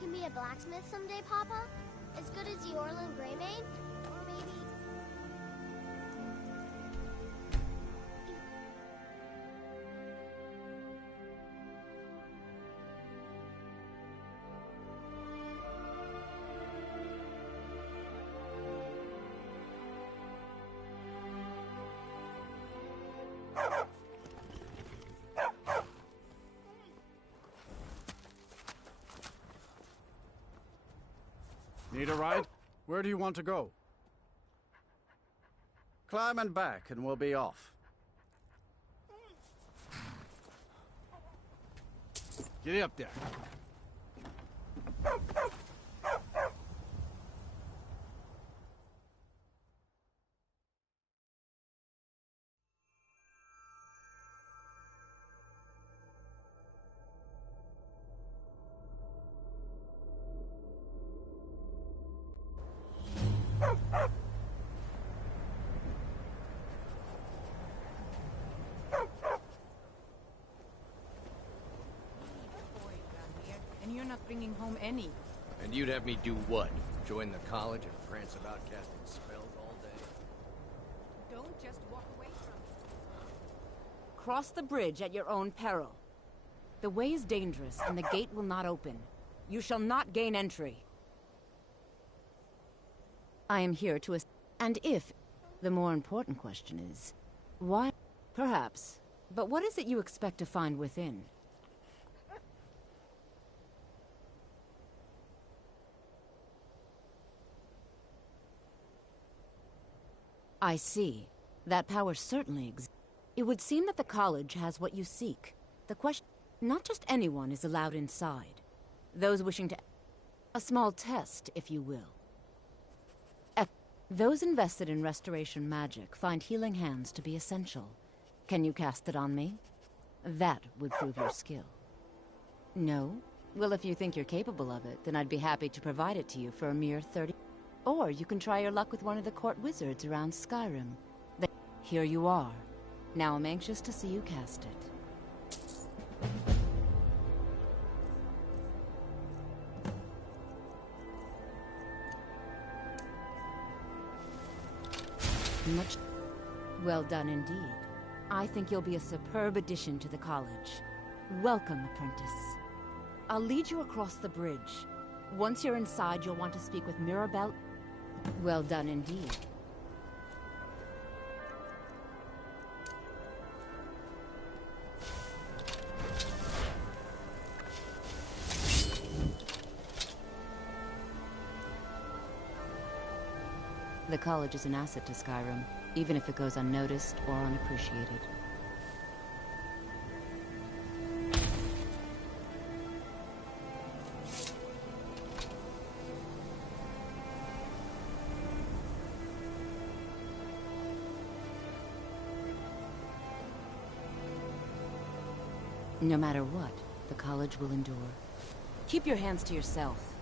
can be a blacksmith someday, Papa? As good as the Orlin Greymane? Or maybe... Need a ride? Where do you want to go? Climb and back, and we'll be off. Get up there. And you're not bringing home any. And you'd have me do what? Join the college and prance about casting spells all day? Don't just walk away from it. Cross the bridge at your own peril. The way is dangerous, and the gate will not open. You shall not gain entry. I am here to and if... The more important question is... Why? Perhaps. But what is it you expect to find within? I see. That power certainly exists. It would seem that the college has what you seek. The question... Not just anyone is allowed inside. Those wishing to... A small test, if you will. Those invested in restoration magic find healing hands to be essential. Can you cast it on me? That would prove your skill. No? Well, if you think you're capable of it, then I'd be happy to provide it to you for a mere 30... Or you can try your luck with one of the court wizards around Skyrim. Here you are. Now I'm anxious to see you cast it. Much well done indeed. I think you'll be a superb addition to the college. Welcome, apprentice. I'll lead you across the bridge. Once you're inside, you'll want to speak with Mirabelle. Well done indeed. The college is an asset to Skyrim, even if it goes unnoticed or unappreciated. No matter what, the college will endure. Keep your hands to yourself.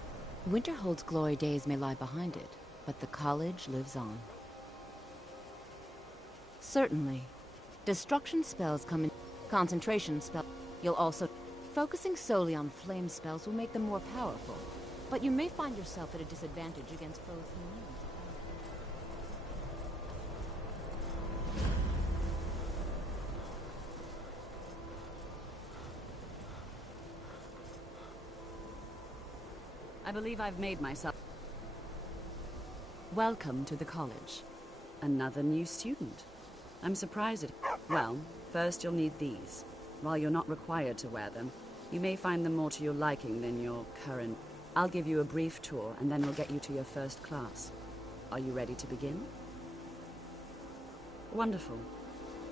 Winterhold's glory days may lie behind it, but the college lives on. Certainly. Destruction spells come in... Concentration spells... You'll also... Focusing solely on flame spells will make them more powerful, but you may find yourself at a disadvantage against foes who need. I believe I've made myself... Welcome to the college. Another new student. I'm surprised at... Well, first you'll need these. While you're not required to wear them, you may find them more to your liking than your current... I'll give you a brief tour, and then we'll get you to your first class. Are you ready to begin? Wonderful.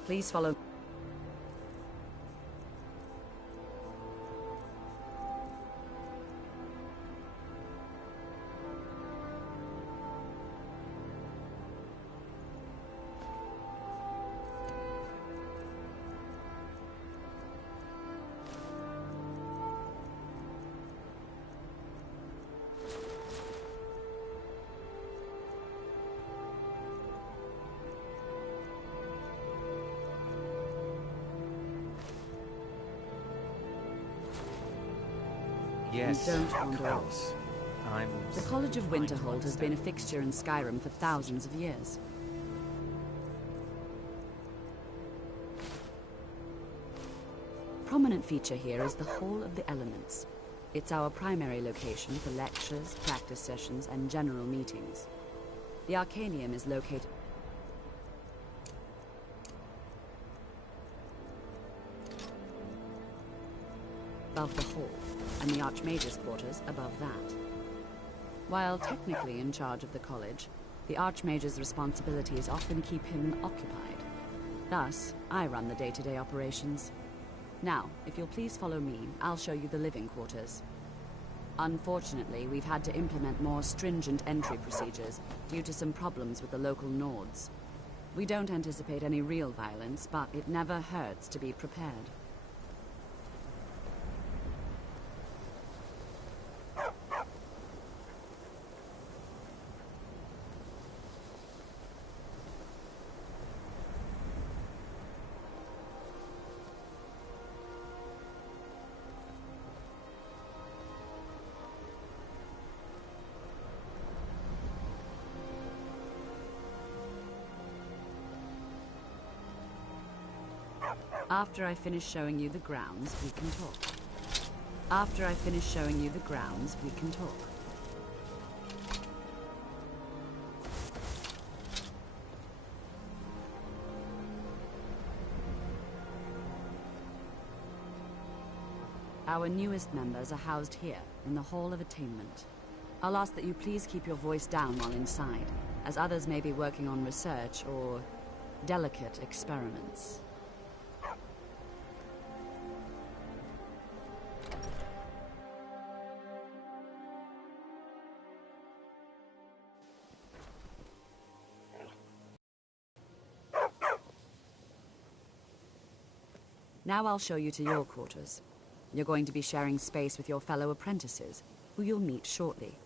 Please follow... Yes, and don't wander of off. course. I'm The College of trying to Winterhold has been a understand. fixture in Skyrim for thousands of years. Prominent feature here is the Hall of the Elements. It's our primary location for lectures, practice sessions, and general meetings. The Arcanium is located above the hall, and the Archmage's quarters above that. While technically in charge of the college, the Archmage's responsibilities often keep him occupied. Thus, I run the day-to-day operations. Now, if you'll please follow me, I'll show you the living quarters. Unfortunately, we've had to implement more stringent entry procedures due to some problems with the local Nords. We don't anticipate any real violence, but it never hurts to be prepared. After I finish showing you the grounds, we can talk. After I finish showing you the grounds, we can talk. Our newest members are housed here, in the Hall of Attainment. I'll ask that you please keep your voice down while inside, as others may be working on research or delicate experiments. Now I'll show you to your quarters. You're going to be sharing space with your fellow apprentices, who you'll meet shortly.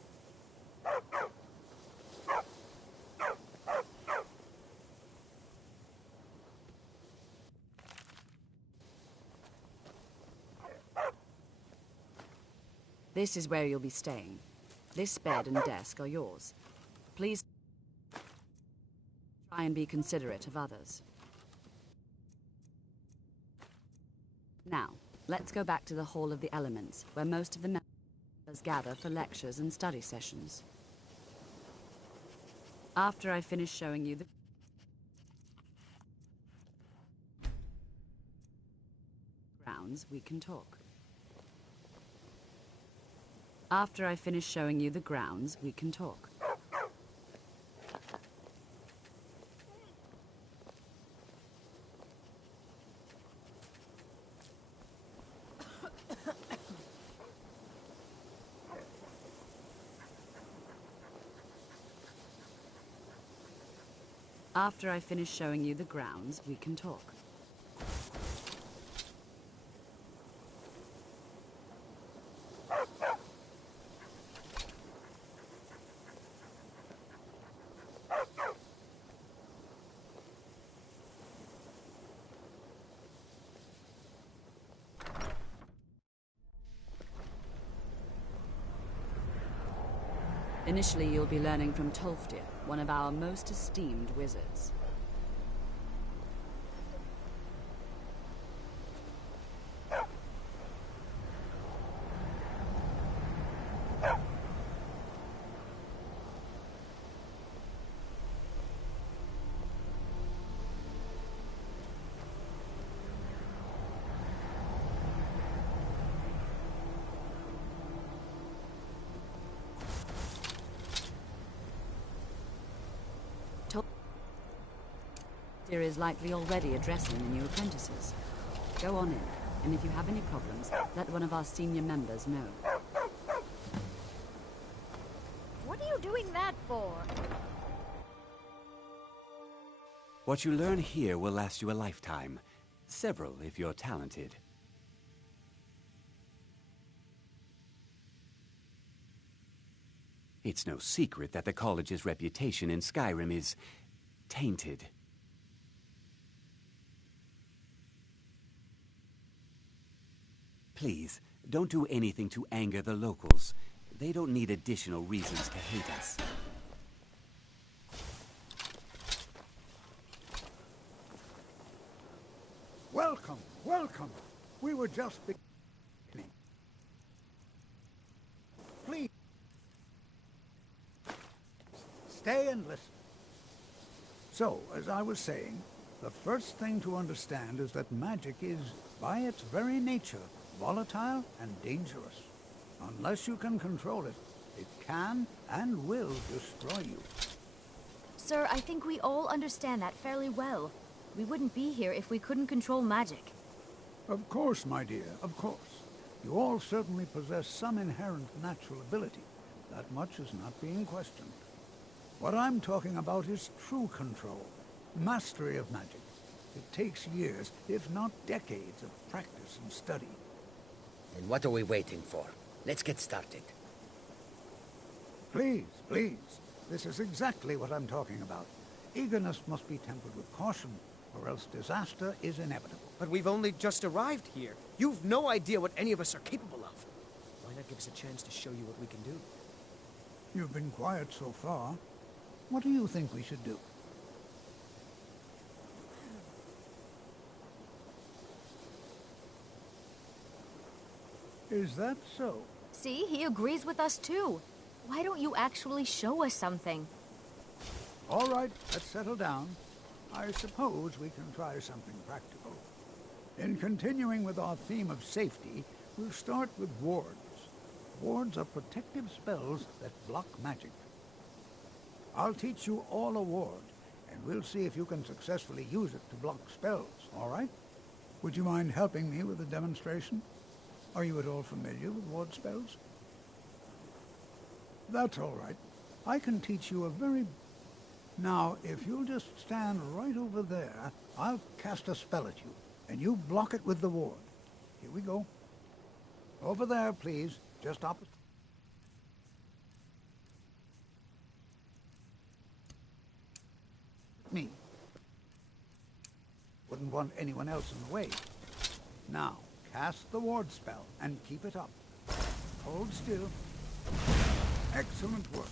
This is where you'll be staying. This bed and desk are yours. Please try and be considerate of others. Now, let's go back to the Hall of the Elements, where most of the members gather for lectures and study sessions. After I finish showing you the grounds, we can talk. After I finish showing you the grounds, we can talk. After I finish showing you the grounds, we can talk. Initially, you'll be learning from Tolfdir, one of our most esteemed wizards. Tolfdir is likely already addressing the new apprentices. Go on in, and if you have any problems, let one of our senior members know. What are you doing that for? What you learn here will last you a lifetime. Several, if you're talented. It's no secret that the college's reputation in Skyrim is tainted. Please, don't do anything to anger the locals. They don't need additional reasons to hate us. Welcome, welcome. We were just beginning. Please, stay and listen. So, as I was saying, the first thing to understand is that magic is, by its very nature, volatile and dangerous. Unless you can control it, it can and will destroy you. Sir, I think we all understand that fairly well. We wouldn't be here if we couldn't control magic. Of course, my dear, of course. You all certainly possess some inherent natural ability. That much is not being questioned. What I'm talking about is true control, mastery of magic. It takes years, if not decades, of practice and study. Then what are we waiting for? Let's get started. Please, please. This is exactly what I'm talking about. Eagerness must be tempered with caution, or else disaster is inevitable. But we've only just arrived here. You've no idea what any of us are capable of. Why not give us a chance to show you what we can do? You've been quiet so far. What do you think we should do? Is that so? See, he agrees with us too. Why don't you actually show us something? All right, let's settle down. I suppose we can try something practical. In continuing with our theme of safety, we'll start with wards. Wards are protective spells that block magic. I'll teach you all a ward, and we'll see if you can successfully use it to block spells, all right? Would you mind helping me with the demonstration? Are you at all familiar with ward spells? That's all right. I can teach you a very... Now, if you'll just stand right over there, I'll cast a spell at you, and you block it with the ward. Here we go. Over there, please, just opposite. Me. Wouldn't want anyone else in the way. Now, cast the ward spell and keep it up. Hold still. Excellent work.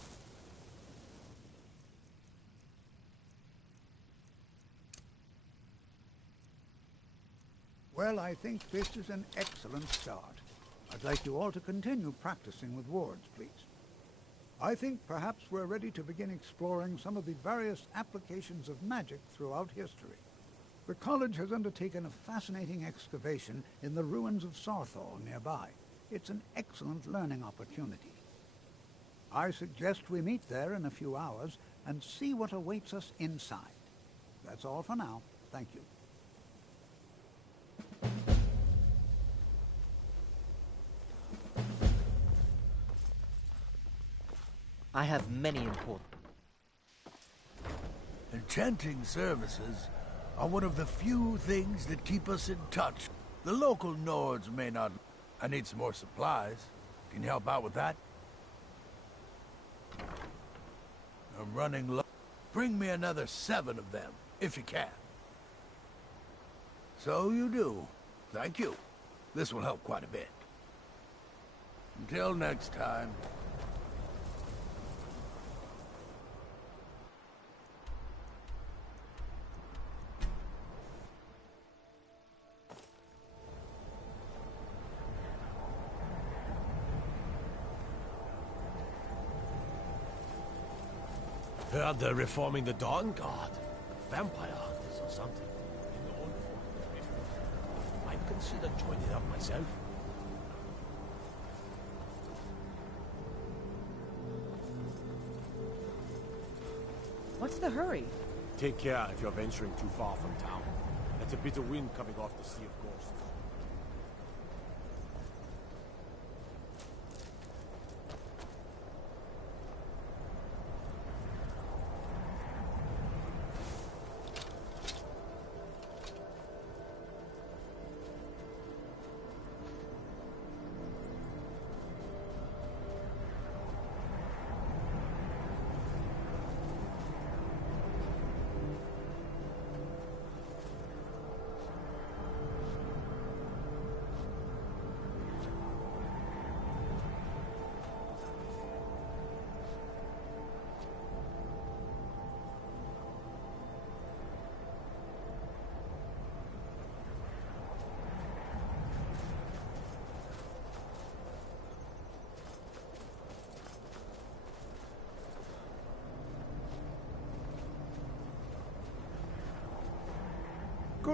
Well, I think this is an excellent start. I'd like you all to continue practicing with wards, please. I think perhaps we're ready to begin exploring some of the various applications of magic throughout history. The college has undertaken a fascinating excavation in the ruins of Sarthal nearby. It's an excellent learning opportunity. I suggest we meet there in a few hours and see what awaits us inside. That's all for now. Thank you. I have many important... Enchanting services are one of the few things that keep us in touch. The local Nords may not... I need some more supplies. Can you help out with that? I'm running low. Bring me another 7 of them, if you can. So you do. Thank you. This will help quite a bit. Until next time. Heard they're reforming the Dawn Guard. Vampire hunters or something. In the old form. I'd consider joining up myself. What's the hurry? Take care if you're venturing too far from town. That's a bitter wind coming off the Sea of Ghosts.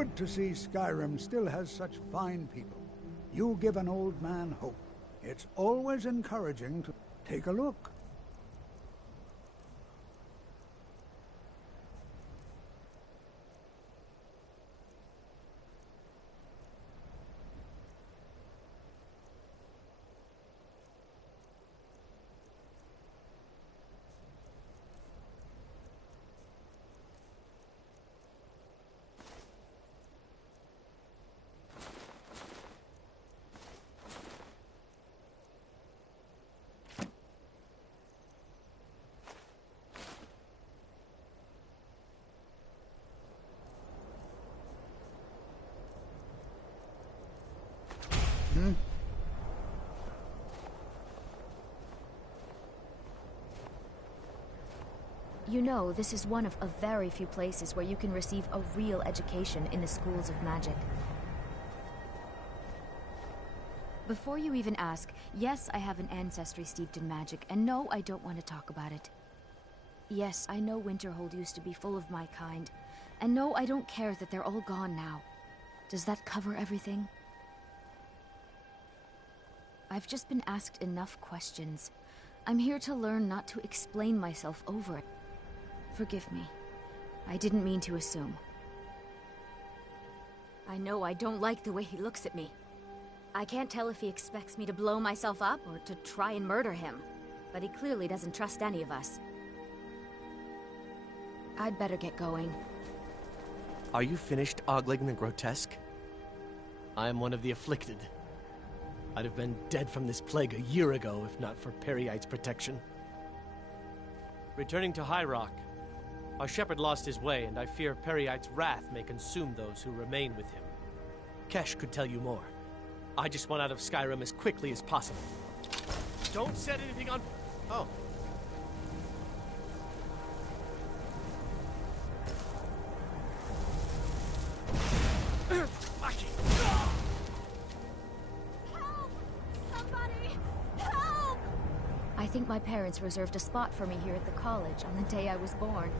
good to see Skyrim still has such fine people. You give an old man hope. It's always encouraging to take a look. You know, this is one of a very few places where you can receive a real education in the schools of magic. Before you even ask, yes, I have an ancestry steeped in magic, and no, I don't want to talk about it. Yes, I know Winterhold used to be full of my kind, and no, I don't care that they're all gone now. Does that cover everything? I've just been asked enough questions. I'm here to learn, not to explain myself over it. Forgive me. I didn't mean to assume. I know I don't like the way he looks at me. I can't tell if he expects me to blow myself up or to try and murder him, but he clearly doesn't trust any of us. I'd better get going. Are you finished ogling the grotesque? I am one of the afflicted. I'd have been dead from this plague a year ago if not for Peryite's protection. Returning to High Rock, our shepherd lost his way, and I fear Peryite's wrath may consume those who remain with him. Kesh could tell you more. I just want out of Skyrim as quickly as possible. Don't set anything on... Oh. I think my parents reserved a spot for me here at the college on the day I was born.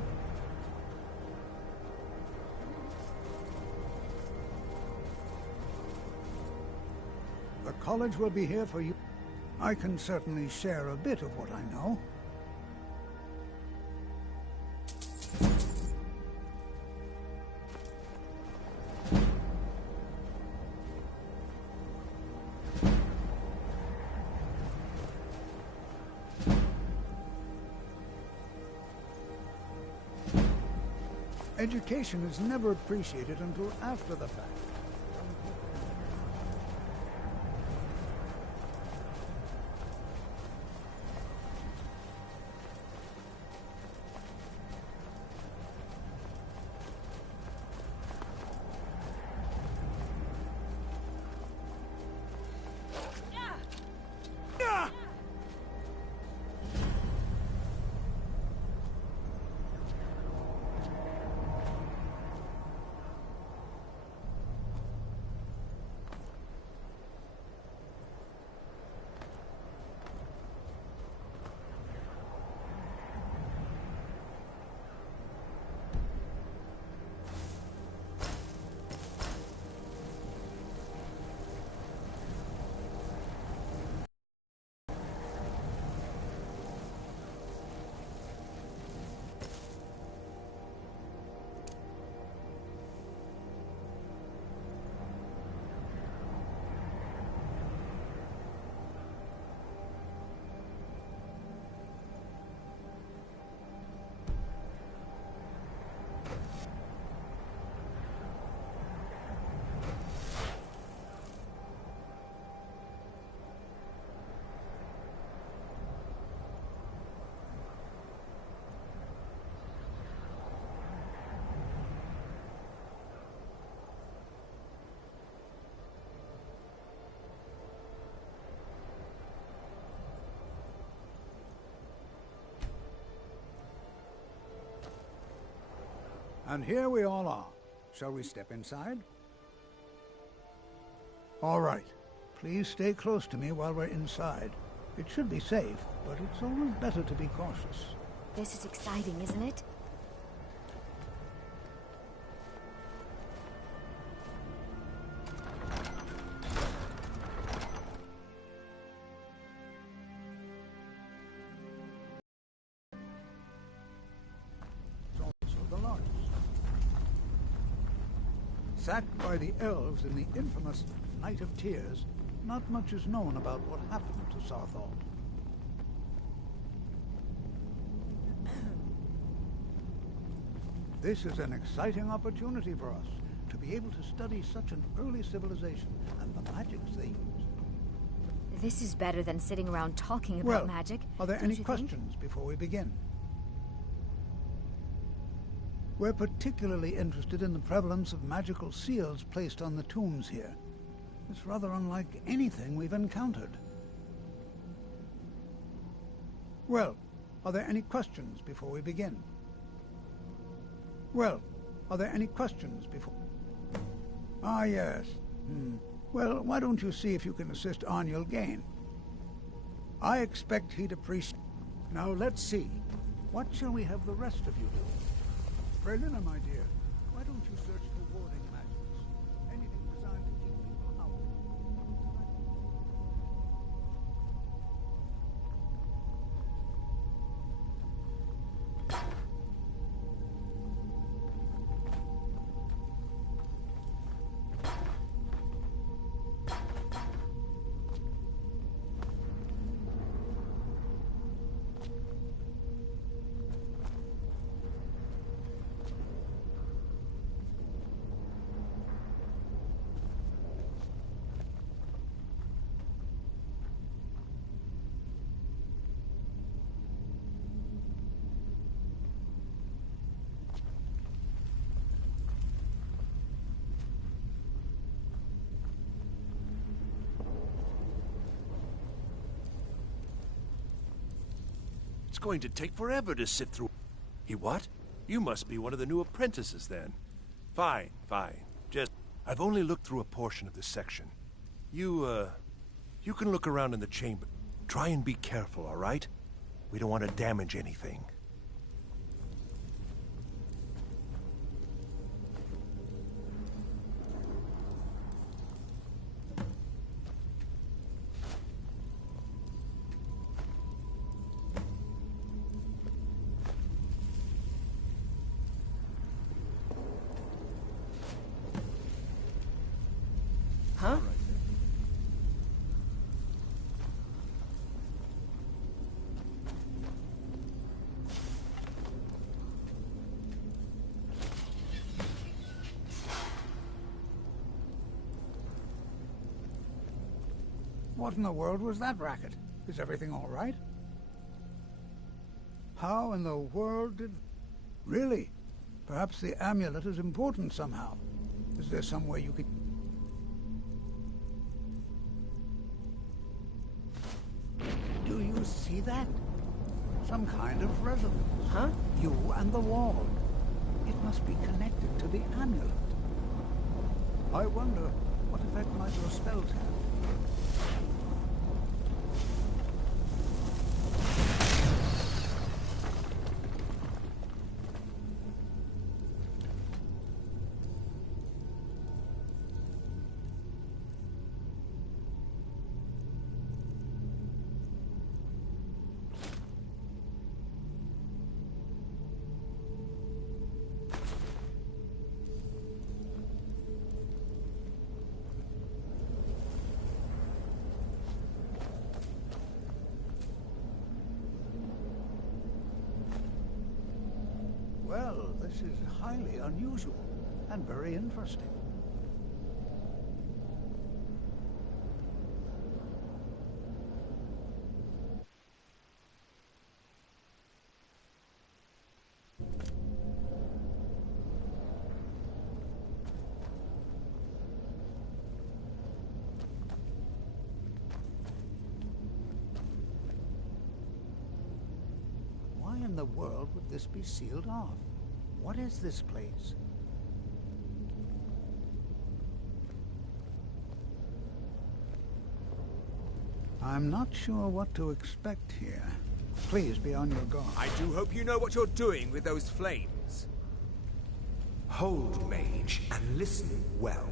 The college will be here for you. I can certainly share a bit of what I know. Education is never appreciated until after the fact. And here we all are. Shall we step inside? All right. Please stay close to me while we're inside. It should be safe, but it's always better to be cautious. This is exciting, isn't it? Sacked by the elves in the infamous Night of Tears, not much is known about what happened to Sarthal. This is an exciting opportunity for us to be able to study such an early civilization and the magics they use. This is better than sitting around talking Well, about magic. are there don't any you think? questions before we begin? We're particularly interested in the prevalence of magical seals placed on the tombs here. It's rather unlike anything we've encountered. Well, are there any questions before we begin? Well, are there any questions before... Ah, yes. Well, why don't you see if you can assist Arniel Gain? I expect he'd appreciate... Now, let's see. What shall we have the rest of you do? Frelina, my dear, why don't you search for warding magics? Anything designed to keep people out. It's going to take forever to sift through. He what? You must be one of the new apprentices then. Fine, fine. Just, I've only looked through a portion of this section. You can look around in the chamber. Try and be careful, all right? We don't want to damage anything. Huh? What in the world was that racket? Is everything all right? How in the world did... Really? Perhaps the amulet is important somehow. Is there some way you could... Do you see that? Some kind of resonance. Huh? You and the wall. It must be connected to the amulet. I wonder what effect might your spells have. Well, this is highly unusual and very interesting. Why in the world would this be sealed off? What is this place? I'm not sure what to expect here. Please be on your guard. I do hope you know what you're doing with those flames. Hold, mage, and listen well.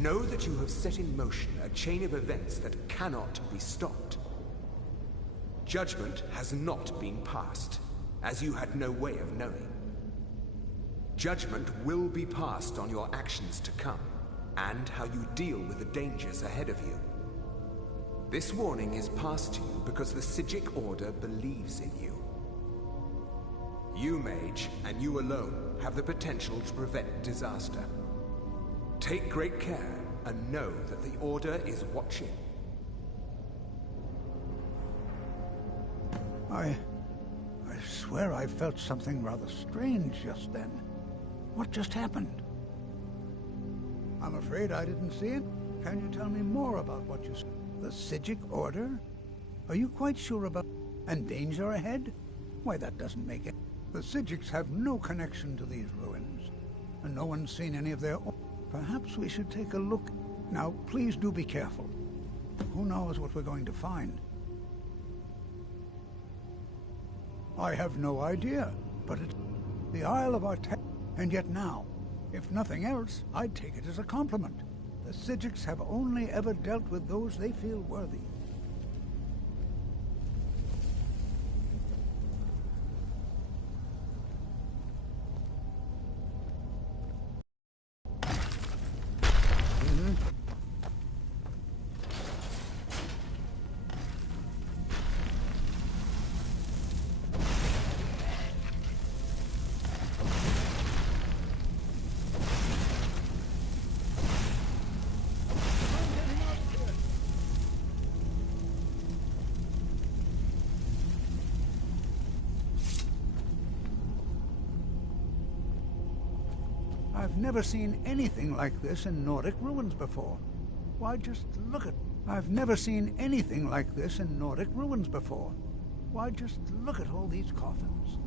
Know that you have set in motion a chain of events that cannot be stopped. Judgment has not been passed, as you had no way of knowing. Judgment will be passed on your actions to come, and how you deal with the dangers ahead of you. This warning is passed to you because the Psijic Order believes in you. You, Mage, and you alone, have the potential to prevent disaster. Take great care, and know that the Order is watching. I swear I felt something rather strange just then. What just happened? I'm afraid I didn't see it. Can you tell me more about what you saw? The Psijic Order? Are you quite sure about... and danger ahead? Why, that doesn't make it. The Psijics have no connection to these ruins, and no one's seen any of their... Perhaps we should take a look. Now, please do be careful. Who knows what we're going to find? I have no idea, but it's the Isle of Artek. And yet now, if nothing else, I'd take it as a compliment. The Psijics have only ever dealt with those they feel worthy. I've never seen anything like this in Nordic ruins before. Why, just look at... I've never seen anything like this in Nordic ruins before. Why, just look at all these coffins.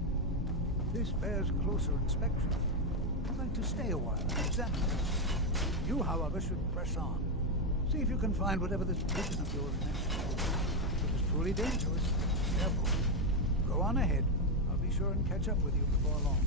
This bears closer inspection. I'd like to stay a while and examine it. You, however, should press on. See if you can find whatever this vision of yours meant. It was truly dangerous. Careful. Go on ahead. I'll be sure and catch up with you before long.